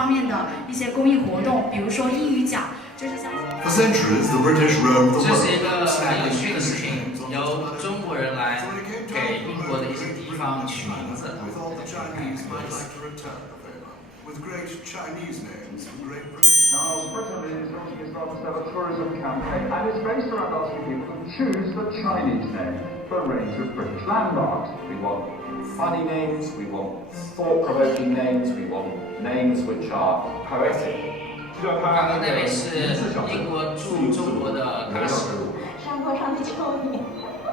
方面的一些公益活动，比如说英语奖，这是相。For centuries, the British roamed the 这是一 world. 个很有趣的事情，由中国人来给英国的一些地方取名字。 We thought the Chinese might like to return the favour, with great Chinese names from Great Britain. Now, Britain is launching its largest ever tourism campaign, and it's based around asking people to choose the Chinese name for a range of British landmarks. We want funny names, we want thought-provoking names, we want names which are poetic. 刚刚那位是英国驻中国的大使。山坡上的蚯蚓。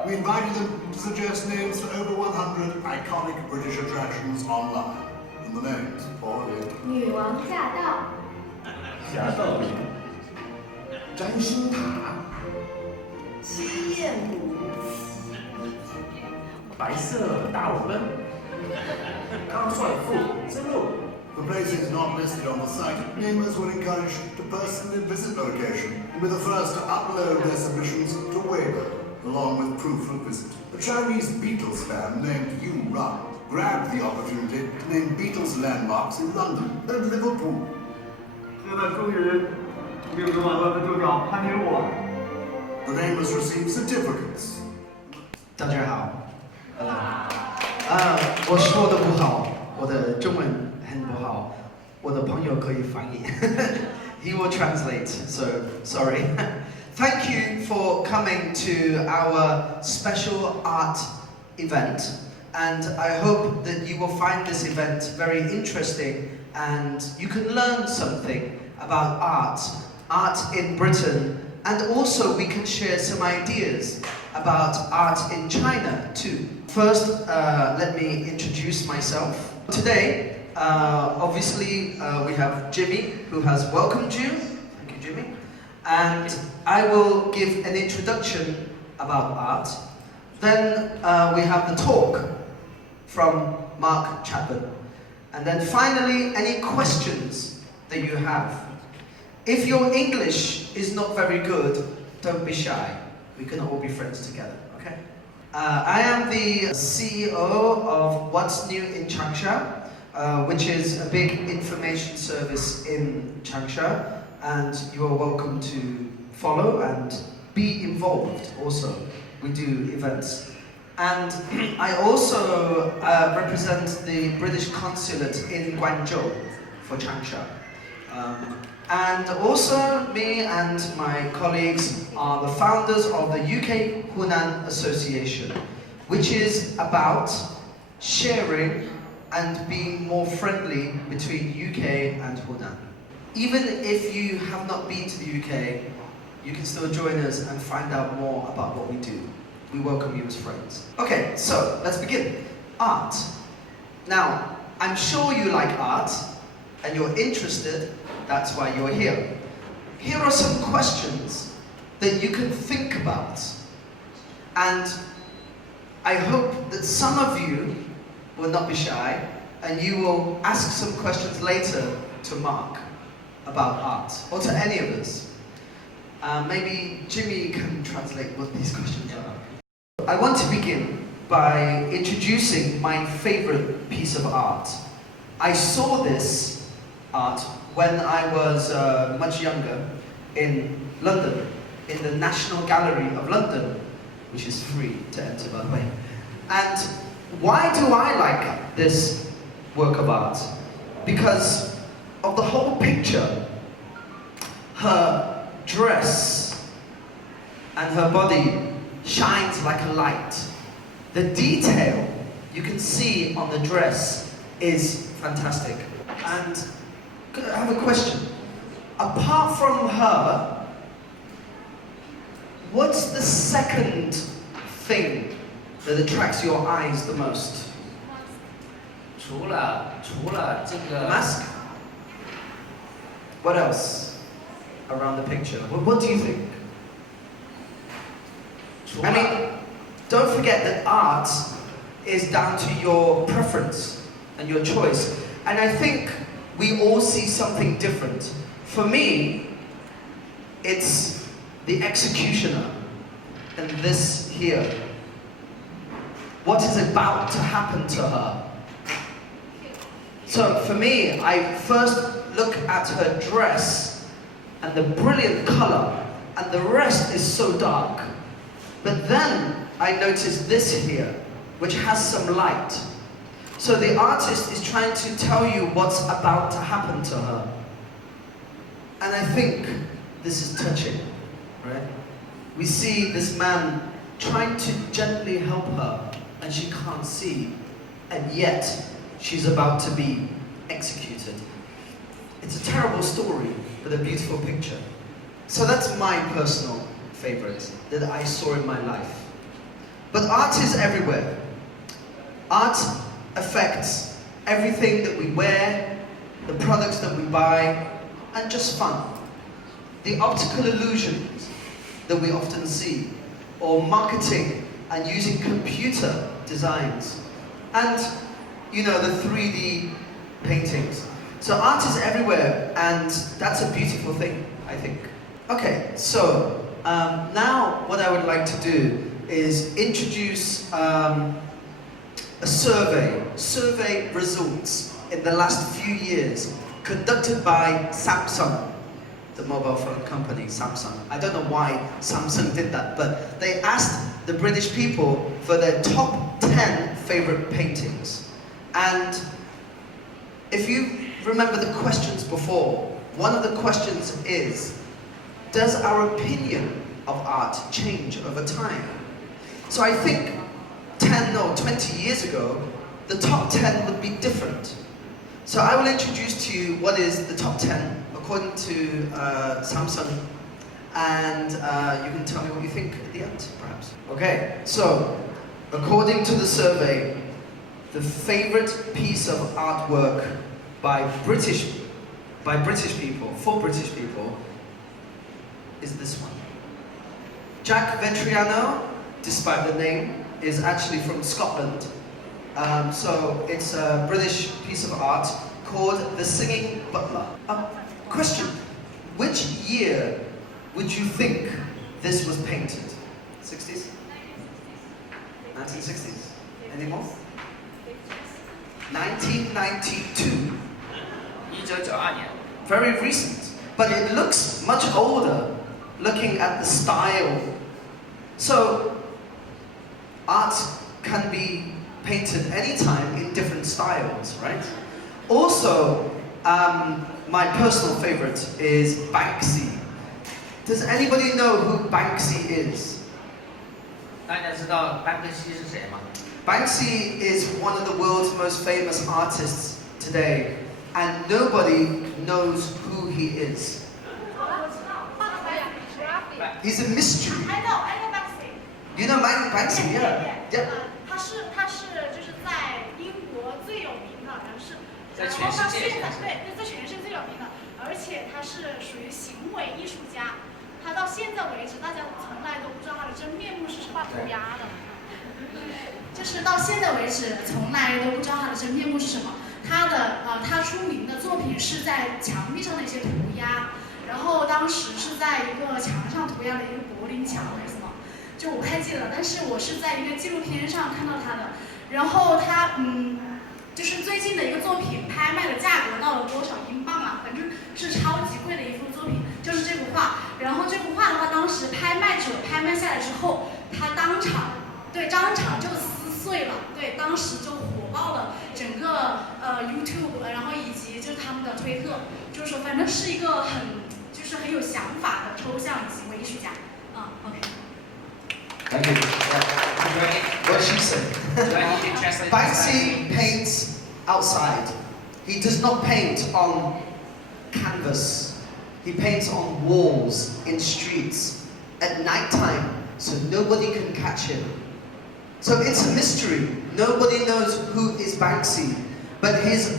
We invited them to suggest names for over 100 iconic British attractions online. And the names poured in. 女王驾到。侠盗林、占星塔、西燕谷、白色大舞奔、康帅傅之路。 For places not listed on the site, namers were encouraged to personally visit the location and be the first to upload their submissions to Weibo, along with proof of visit. The Chinese Beatles fan named Yu Ran grabbed the opportunity to name Beatles landmarks in London and Liverpool. 现在终于命名完了，那就叫潘尼路了。 The namers received certificates. 大家好，我说的不好，我的中文很不好，我的朋友可以翻译。He will translate, so sorry. Thank you for coming to our special art event, and I hope that you will find this event very interesting and you can learn something about art in Britain, and also we can share some ideas about art in China too. First, let me introduce myself. Today, obviously, we have Jimmy, who has welcomed you. Thank you, Jimmy. And I will give an introduction about art. Then we have the talk from Mark Chatburn. And then finally, any questions that you have. If your English is not very good, don't be shy. We can all be friends together, okay? I am the CEO of What's New in Changsha, which is a big information service in Changsha, and you are welcome to follow and be involved also. We do events. And I also represent the British consulate in Guangzhou for Changsha. And also me and my colleagues are the founders of the UK Hunan Association, which is about sharing and being more friendly between UK and Hunan. Even if you have not been to the UK, you can still join us and find out more about what we do. We welcome you as friends. Okay, so let's begin. Art. Now, I'm sure you like art and you're interested, that's why you're here. Here are some questions that you can think about. And I hope that some of you will not be shy and you will ask some questions later to Mark about art, or to any of us. Maybe Jimmy can translate what these questions are. I want to begin by introducing my favorite piece of art. I saw this art when I was much younger in London, in the National Gallery of London, which is free to enter, by the way. And why do I like this work of art? Because of the whole picture. Her dress and her body shines like a light. The detail you can see on the dress is fantastic. And I have a question. Apart from her, what's the second thing that attracts your eyes the most? 除了这个 Mask? What else around the picture? What do you think? I mean, don't forget that art is down to your preference and your choice. And I think we all see something different. For me, it's the executioner and this here. What is about to happen to her? So for me, I first look at her dress and the brilliant color, and the rest is so dark. But then I notice this here, which has some light. So the artist is trying to tell you what's about to happen to her. And I think this is touching, right? We see this man trying to gently help her, and she can't see, and yet she's about to be executed. It's a terrible story, but a beautiful picture. So that's my personal favorite that I saw in my life. But art is everywhere. Art affects everything that we wear, the products that we buy, and just fun. The optical illusions that we often see, or marketing and using computer designs, and you know, the 3D paintings. So art is everywhere, and that's a beautiful thing, I think. Okay, so now what I would like to do is introduce a survey results in the last few years conducted by Samsung, the mobile phone company, Samsung. I don't know why Samsung did that, but they asked the British people for their top 10 favorite paintings. And if you remember the questions before, one of the questions is, does our opinion of art change over time? So I think 10 or 20 years ago, the top 10 would be different. So I will introduce to you what is the top 10 according to Samsung, and you can tell me what you think at the end, perhaps. Okay, so according to the survey, the favorite piece of artwork by British people, for British people, is this one. Jack Vetriano, despite the name, is actually from Scotland. So it's a British piece of art called The Singing Butler. Question, which year would you think this was painted? 60s? 1960s? Any more? 1992. 1992年. Very recent, but it looks much older looking at the style. So art can be painted anytime in different styles, right? Also, my personal favorite is Banksy. Does anybody know who Banksy is? 大家知道班克西是谁吗？ Banksy is one of the world's most famous artists today, and nobody knows who he is. He's a mystery. I know Banksy. You know Banksy? Yeah. Yeah. 他是就是在英国最有名的人士，在然后全世界他现在对在全世界最有名的，而且他是属于行为艺术家。他到现在为止，大家从来都不知道他的真面目是什么，涂鸦的。就是到现在为止，从来都不知道他的真面目是什么。他出名的作品是在墙壁上的一些涂鸦，然后当时是在一个墙上涂鸦的一个柏林墙还是什么，就我不太记得了。但是我是在一个纪录片上看到他的，然后他就是最近的一个作品拍卖的价格到了多少英镑啊？反正是超级贵的一幅作品，就是这幅画。然后这幅画的话，当时拍卖者拍卖下来之后，他当场就撕碎了，对，当时就火爆了整个YouTube， 然后以及就是他们的推特，就是说反正是一个很有想法的抽象行为艺术家。OK。Thank you. What she said. Do I need to translate? Banksy paints outside. He does not paint on canvas. He paints on walls, in streets, at night time, so nobody can catch him. So it's a mystery. Nobody knows who is Banksy, but his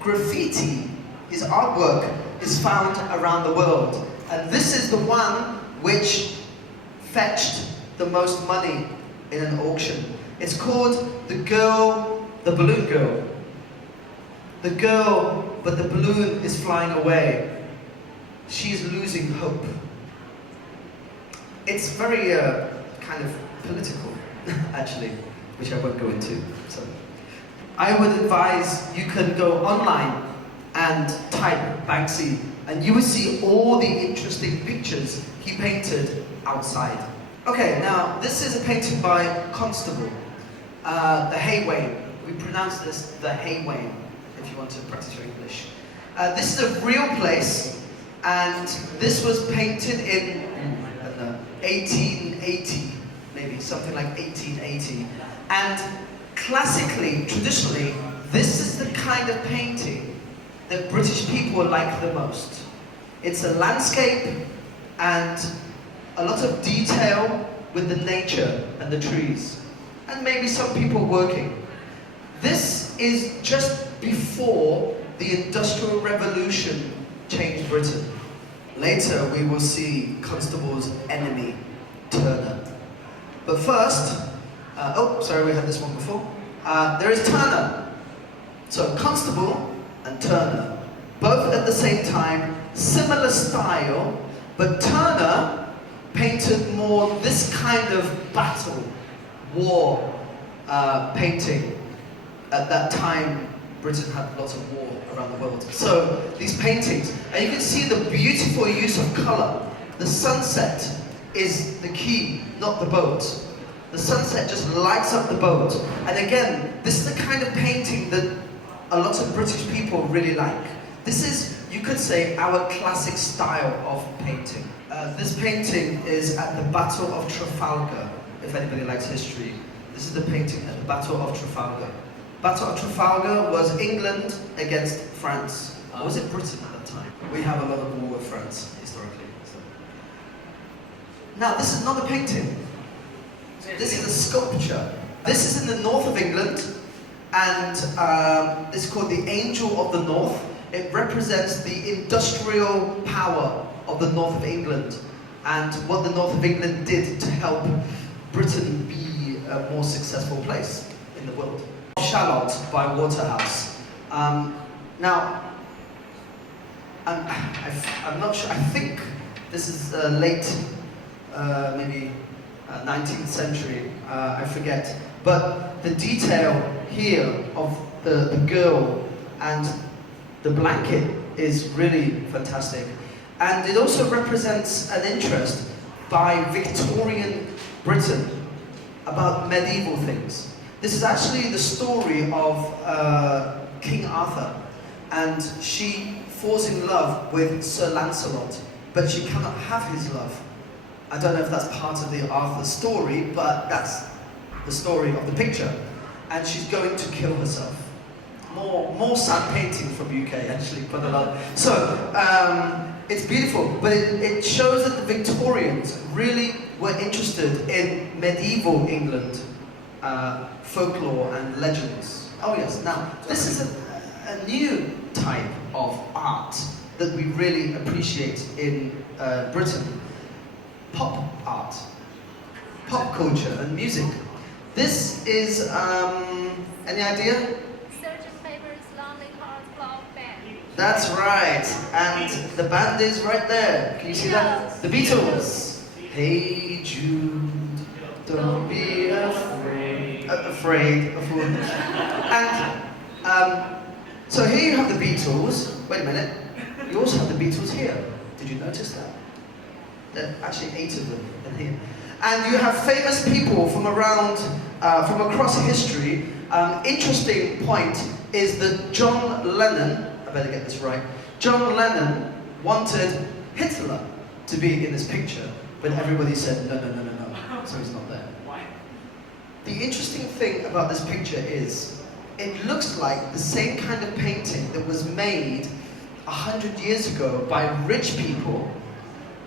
graffiti, his artwork, is found around the world. And this is the one which fetched the most money in an auction. It's called The Balloon Girl. The girl, but the balloon is flying away. She's losing hope. It's very kind of political, actually, which I won't go into. So, I would advise you can go online and type Banksy, and you will see all the interesting pictures he painted outside. Okay, now this is a painting by Constable, the Haywain. We pronounce this the Haywain, if you want to practice your English. This is a real place, and this was painted in 1880, maybe something like 1880. And classically, traditionally, this is the kind of painting that British people like the most. It's a landscape and a lot of detail with the nature and the trees, and maybe some people working. This is just before the Industrial Revolution changed Britain. Later we will see Constable's enemy, Turner. But first, oh, sorry, we had this one before. There is Turner. So Constable and Turner, both at the same time, similar style, but Turner painted more this kind of battle, war painting. At that time, Britain had lots of war around the world. So these paintings, and you can see the beautiful use of color. The sunset is the key, not the boat. The sunset just lights up the boat. And again, this is the kind of painting that a lot of British people really like. This is, you could say, our classic style of painting. This painting is at the Battle of Trafalgar, if anybody likes history. This is the painting at the Battle of Trafalgar. Battle of Trafalgar was England against France. Or was it Britain at that time? We have a lot of war with France, historically. So. Now, this is not a painting. This is a sculpture. This is in the north of England, and it's called the Angel of the North. It represents the industrial power of the north of England, and what the north of England did to help Britain be a more successful place in the world. Charlotte by Waterhouse. Now, I'm not sure, I think this is late, maybe 19th century, I forget. But the detail here of the girl and the blanket is really fantastic. And it also represents an interest by Victorian Britain about medieval things. This is actually the story of King Arthur, and she falls in love with Sir Lancelot, but she cannot have his love. I don't know if that's part of the Arthur story, but that's the story of the picture. And she's going to kill herself. More sad painting from UK, actually, quite a lot. So, it's beautiful, but it shows that the Victorians really were interested in medieval England. Folklore and legends. Oh yes, now this is a new type of art that we really appreciate in Britain. Pop art, pop culture and music. This is, any idea? Sgt. Pepper's Lonely Hearts Club Band. That's right, and the band is right there. Can you see that? The Beatles. Hey Jude, don't be afraid of wood. And so here you have the Beatles. Wait a minute. You also have the Beatles here. Did you notice that? There are actually 8 of them in here. And you have famous people from around, from across history. Interesting point is that John Lennon, I better get this right, John Lennon wanted Hitler to be in this picture, but everybody said no, so he's not there. Why? The interesting thing about this picture is, it looks like the same kind of painting that was made 100 years ago by rich people,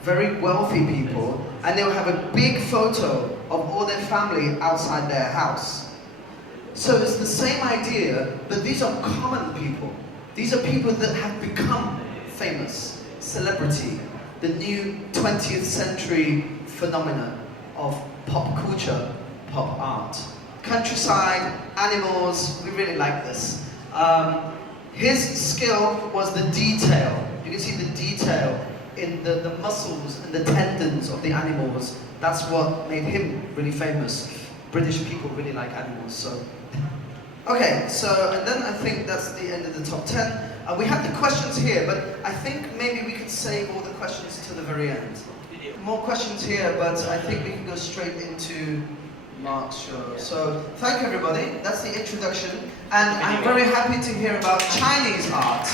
very wealthy people, and they'll have a big photo of all their family outside their house. So it's the same idea, but these are common people. These are people that have become famous, celebrity, the new 20th century phenomenon of pop culture, pop art. Countryside, animals, we really like this. His skill was the detail. You can see the detail in the muscles and the tendons of the animals. That's what made him really famous. British people really like animals, so Okay, so and then I think that's the end of the top 10. We have the questions here, but I think maybe we could save all the questions to the very end. More questions here, but I think we can go straight into Mark's show. So thank you everybody, that's the introduction. And I'm very happy to hear about Chinese art.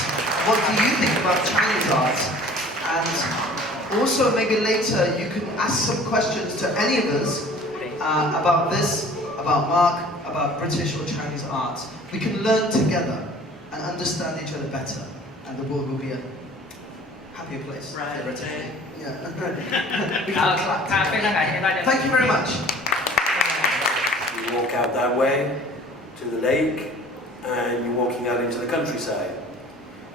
What do you think about Chinese art? And also maybe later you can ask some questions to any of us about this, about Mark, about British or Chinese art. We can learn together and understand each other better, and the world will be a happier place. Right. Yeah. We can clap. Thank you very much. You walk out that way to the lake, and you're walking out into the countryside,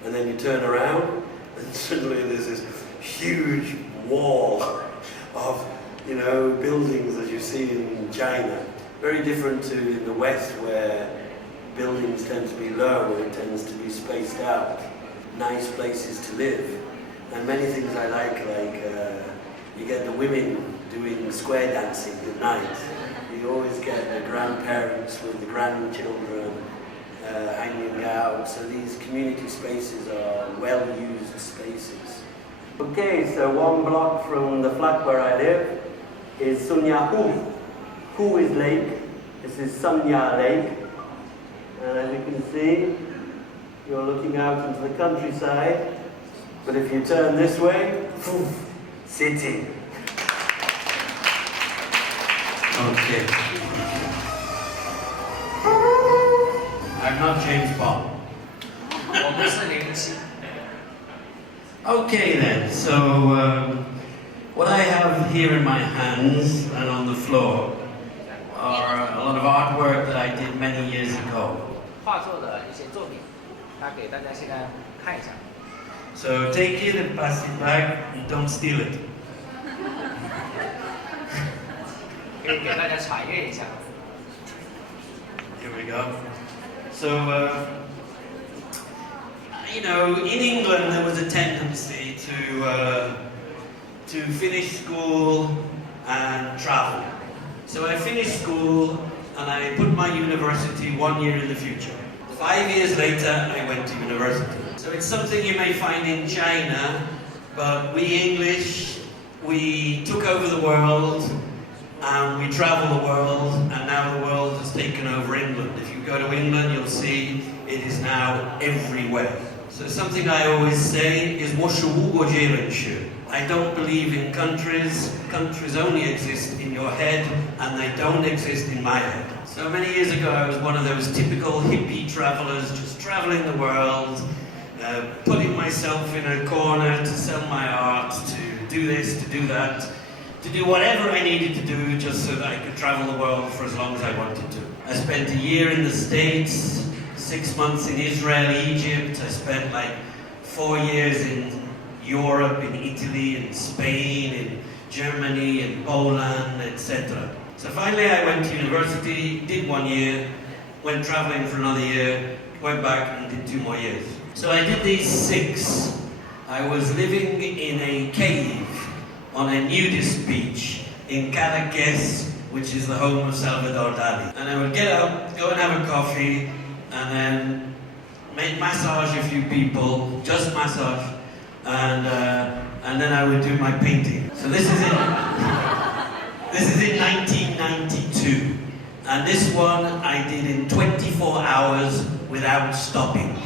and then you turn around, and suddenly there's this huge wall of, you know, buildings that you see in China. Very different to in the West, where buildings tend to be low, and it tends to be spaced out. Nice places to live. And many things I like you get the women doing square dancing at night. You always get the grandparents with the grandchildren hanging out. So these community spaces are well-used spaces. Okay, so one block from the flat where I live is Samya Lake. Hu is lake. This is Samya Lake. And as you can see, you're looking out into the countryside. But if you turn this way, city. Okay. I'm not James Bond. Okay then, so what I have here in my hands and on the floor are a lot of artwork that I did many years ago. So take it and pass it back and don't steal it. Here we go. So, you know, in England there was a tendency to finish school and travel. So I finished school and I put my university 1 year in the future. 5 years later, I went to university. So it's something you may find in China, but we English, we took over the world and we travel the world, and now the world has taken over England. If you go to England, you'll see it is now everywhere. So something I always say is, I don't believe in countries. Countries only exist in your head, and they don't exist in my head. So many years ago, I was one of those typical hippie travelers, just traveling the world, putting myself in a corner to sell my art, to do this, to do that, to do whatever I needed to do just so that I could travel the world for as long as I wanted to. I spent a year in the States, 6 months in Israel, Egypt. I spent like 4 years in Europe, in Italy, in Spain, in Germany, in Poland, etc. So finally I went to university, did 1 year, went traveling for another year, went back and did 2 more years. So I did these 6. I was living in a cave on a nudist beach in Caracas, which is the home of Salvador Dali. And I would get up, go and have a coffee, and then massage a few people, just massage, and then I would do my painting. So this is in 1992, and this one I did in 24 hours without stopping.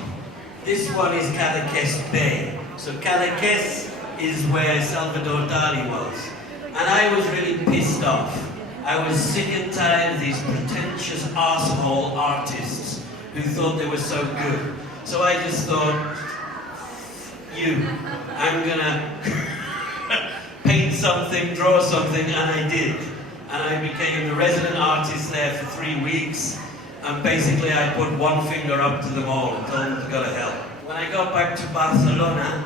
This one is Caracas Bay. So Caracas is where Salvador Dali was. And I was really pissed off. I was sick and tired of these pretentious arsehole artists who thought they were so good. So I just thought, I'm gonna paint something, draw something, and I did. And I became the resident artist there for 3 weeks, and basically I put one finger up to them all and told them to go to hell. When I got back to Barcelona,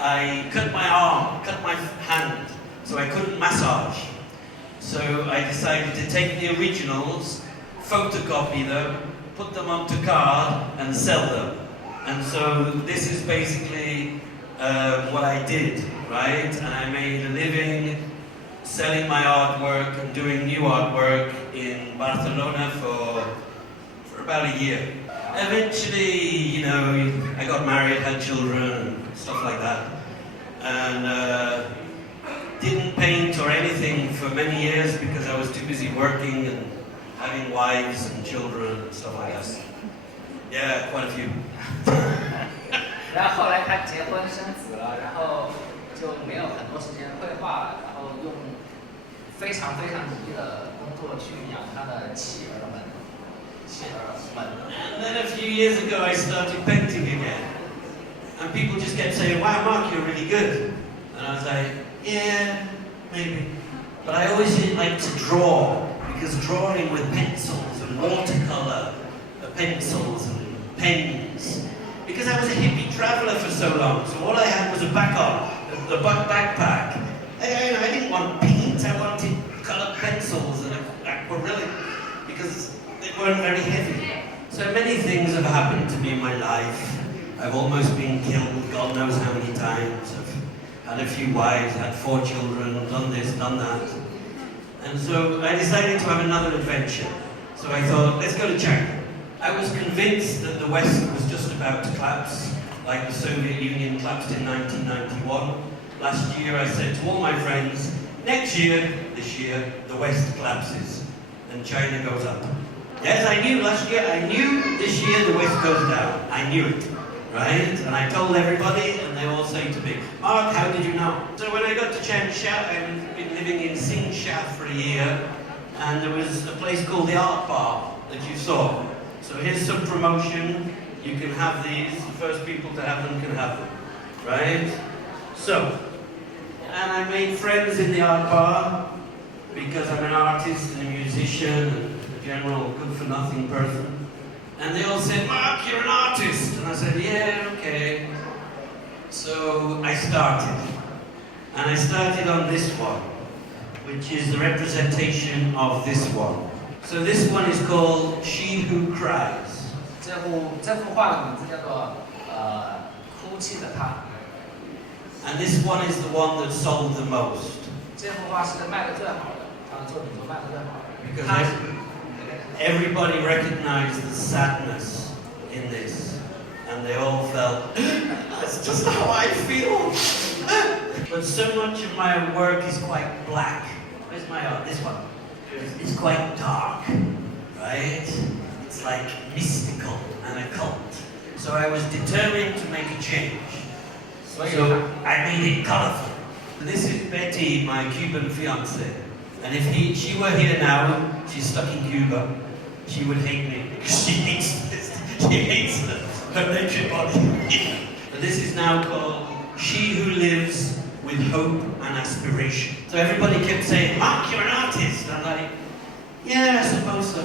I cut my arm, cut my hand, so I couldn't massage. So I decided to take the originals, photocopy them, put them onto card, and sell them. And so this is basically what I did, right? And I made a living selling my artwork and doing new artwork in Barcelona for for about a year. Eventually, you know, I got married, had children, stuff like that, and didn't paint or anything for many years because I was too busy working and having wives and children and stuff like that. Yeah, quite a few. 然后后来他结婚生子了，然后就没有很多时间绘画了，然后用非常努力的工作去养他的妻儿们。And then a few years ago I started painting again. And people just kept saying, wow, Mark, you're really good. And I was like, yeah, maybe. But I always like to draw, because drawing with pencils and watercolor, pencils and pens, because I was a hippie traveler for so long, so all I had was a backpack. I didn't want paint, I wanted colored pencils and aquarellic, because they weren't very heavy. So many things have happened to me in my life. I've almost been killed God knows how many times. I've had a few wives, had 4 children, done this, done that. And so I decided to have another adventure. So I thought, let's go to China. I was convinced that the West was just about to collapse, like the Soviet Union collapsed in 1991. Last year I said to all my friends, next year, this year, the West collapses and China goes up. Yes, I knew last year, I knew this year the West goes down. I knew it, right? And I told everybody and they all say to me, Mark, how did you know? So when I got to Changsha, I've been living in Changsha for a year, and there was a place called the Art Bar that you saw. So here's some promotion. You can have these. The first people to have them can have them, right? So, and I made friends in the art bar because I'm an artist and a musician and a general good-for-nothing person. And they all said, Mark, you're an artist. And I said, yeah, okay. So I started. And I started on this one, which is the representation of this one. So this one is called She Who Cries. 这幅画的名字叫做哭泣的她。And this one is the one that sold the most. 这幅画是卖的最好的，他的作品中卖的最好的。Because everybody recognized the sadness in this, and they all felt, that's just how I feel. But so much of my work is quite black. Where's my art? This one. It's quite dark, right? It's like mystical and occult. So I was determined to make a change. So I made it colorful. This is Betty, my Cuban fiance. And if she were here now, she's stuck in Cuba, she would hate me because she hates this. She hates her naked body. And this is now called She Who Lives with Hope and Aspiration. So everybody kept saying, Mark, you're an artist. I'm like, yeah, I suppose so.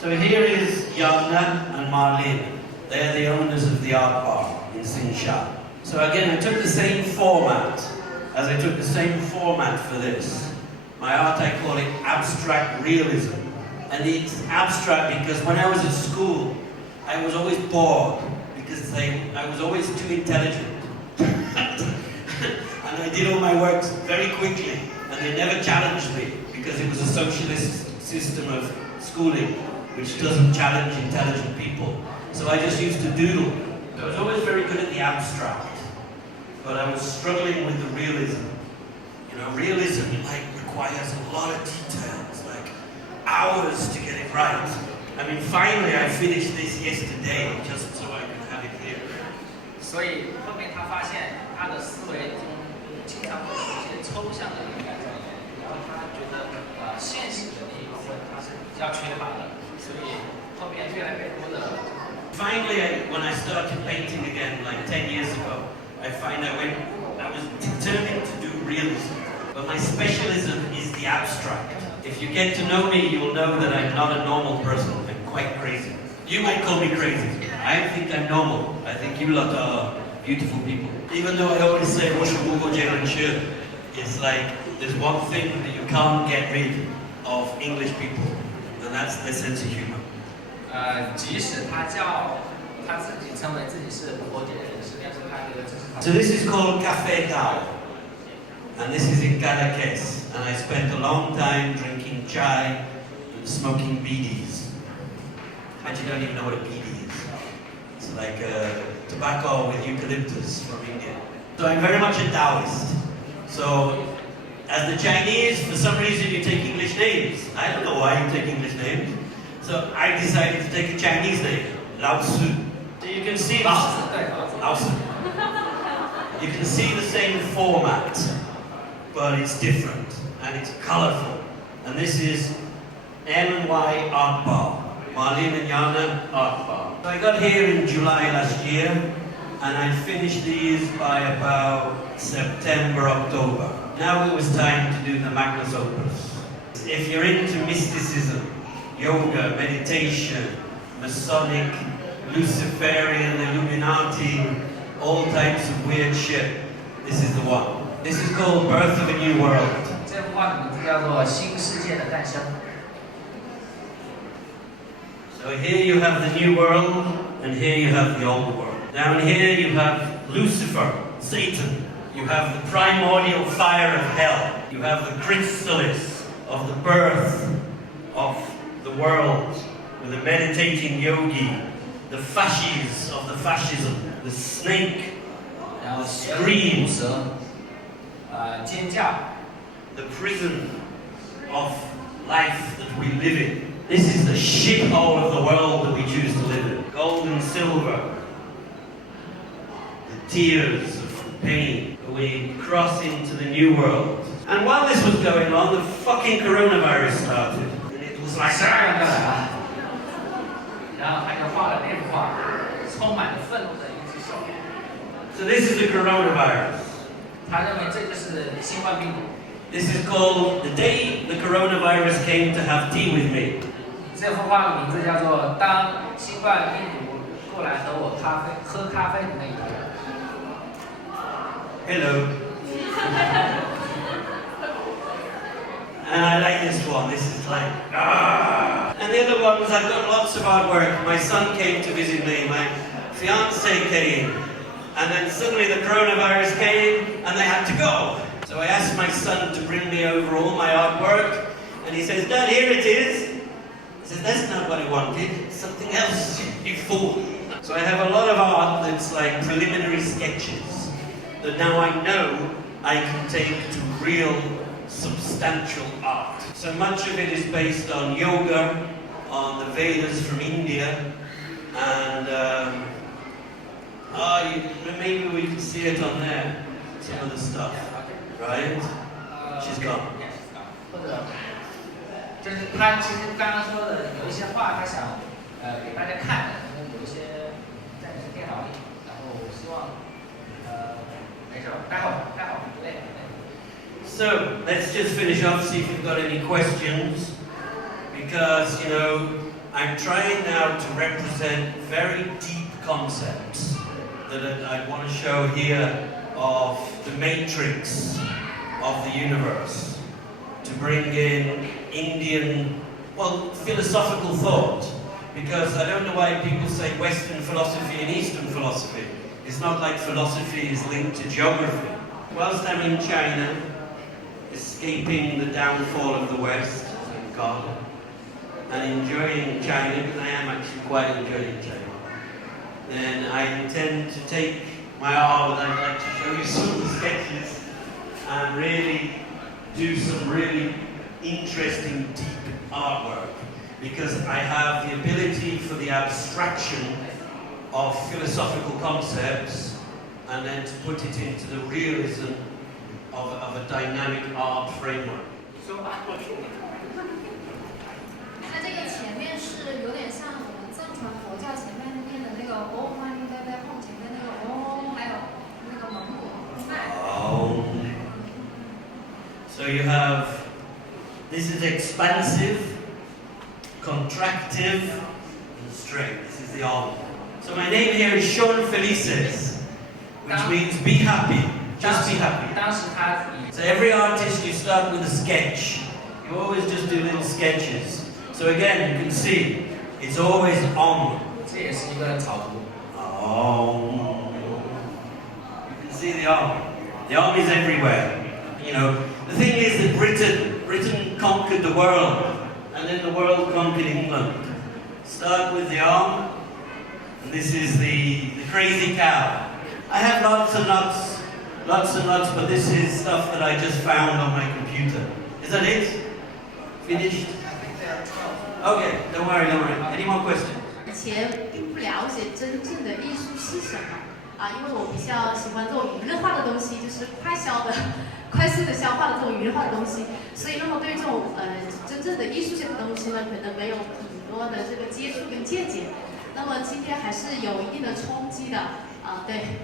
So here is Yana and Marlene. They're the owners of the art bar in Changsha. So again, I took the same format as I took the same format for this. My art, I call it abstract realism. And it's abstract because when I was at school, I was always bored because I was always too intelligent. And I did all my works very quickly, and they never challenged me because it was a socialist system of schooling which doesn't challenge intelligent people. So I just used to doodle. I was always very good at the abstract, but I was struggling with the realism. You know, realism requires a lot of details, like hours to get it right. I mean, finally I finished this yesterday just so I could have it here. 所以后面他发现他的思维中经常会有一些抽象的灵感在里面，然后他觉得现实的那一部分他是比较缺乏的，所以后面越来越多的。Finally, when I started painting again, like 10 years ago, I was determined to do realism. But my specialism is the abstract. If you get to know me, you will know that I'm not a normal person. I'm quite crazy. You might call me crazy. I think I'm normal. I think you lot are beautiful people. Even though I always say, it's like, there's one thing that you can't get rid of English people, and that's their sense of humor. 即使他自己称为自己是佛界人士，但是他觉得这是他。So this is called Café Dao, and this is in Cadaqués, and I spent a long time drinking chai and smoking bidis. actually don't even know what a bidi is. It's like tobacco with eucalyptus from India. So I'm very much a Taoist. So as the Chinese, for some reason you take English names. I don't know why you take English names. So I decided to take a Chinese name, Lao Tzu. So you can see Lao Tzu. You can see the same format, but it's different and it's colourful. And this is M&Y Art Bar, Marlene and Jana Art Bar. So I got here in July last year, and I finished these by about September, October. Now it was time to do the Magnus Opus. If you're into mysticism, yoga, meditation, Masonic, Luciferian, Illuminati, all types of weird shit, this is the one. This is called Birth of a New World. 这幅画的名字叫做《新世界的诞生》。 So here you have the new world, and here you have the old world. Down here you have Lucifer, Satan. You have the primordial fire of hell. You have the chrysalis of the birth of the world, with the meditating yogi, the fasces of the fascism, the snake, the scream, 尖叫 the prison of life that we live in. This is the shithole of the world that we choose to live in. Gold and silver, the tears of pain. We cross into the new world. And while this was going on, the fucking coronavirus started. And it was like... 然后他就画了那幅画，充满了愤怒的一只手。 So this is the coronavirus. 他认为这就是新冠病毒。 This is called The Day the Coronavirus Came to Have Tea With Me. 这幅画的名字叫做《当新冠病毒过来和我喝咖啡的那一天》。 Hello. And I like this one. This is like, ah. And the other ones, I've got lots of artwork. My son came to visit me. My fiance came. And then suddenly the coronavirus came and they had to go. So I asked my son to bring me over all my artwork. And he says, Dad, here it is. I said, that's not what I wanted. It's something else, you fool. So I have a lot of art that's like preliminary sketches that now I know I can take to real substantial art. So much of it is based on yoga, on the Vedas from India, and maybe we can see it on there, some of the stuff, right? She's gone. 就是他其实刚刚说的有一些话，他想给大家看的，因为有一些在你的电脑里，然后希望没事，待会儿不累。So let's just finish off, see if you've got any questions, because you know I'm trying now to represent very deep concepts that I want to show here of the matrix of the universe, to bring in Indian, well, philosophical thought, because I don't know why people say Western philosophy and Eastern philosophy. It's not like philosophy is linked to geography. Whilst I'm in China, escaping the downfall of the West, thank God, and enjoying China, because I am actually quite enjoying China, then I intend to take my art, and I'd like to show you some of the sketches, and really do some really interesting, deep artwork, because I have the ability for the abstraction of philosophical concepts and then to put it into the realism of a dynamic art framework. 它这个前面是有点像我们藏传佛教前面那边的那个嗡嘛呢呗呗吽，前面那个嗡，还有那个蒙古麦。So you have, this is expansive, contractive, and straight. This is the Om. So my name here is Sean Felices, which means be happy, just be happy. So every artist, you start with a sketch. You always just do little sketches. So again, you can see, it's always Om. Om. You can see the Om. The Om is everywhere. You know, the thing is that Britain conquered the world, and then the world conquered England. Start with the arm, and this is the crazy cow. I have lots and lots, but this is stuff that I just found on my computer. Is that it? Finished? Okay, don't worry. Any more questions? 以前并不了解真正的艺术是什么因为我比较喜欢这种娱乐化的东西，就是快速的消化的这种娱乐化的东西，所以那么对这种真正的艺术性的东西呢，可能没有很多的这个接触跟见解。那么今天还是有一定的冲击的对。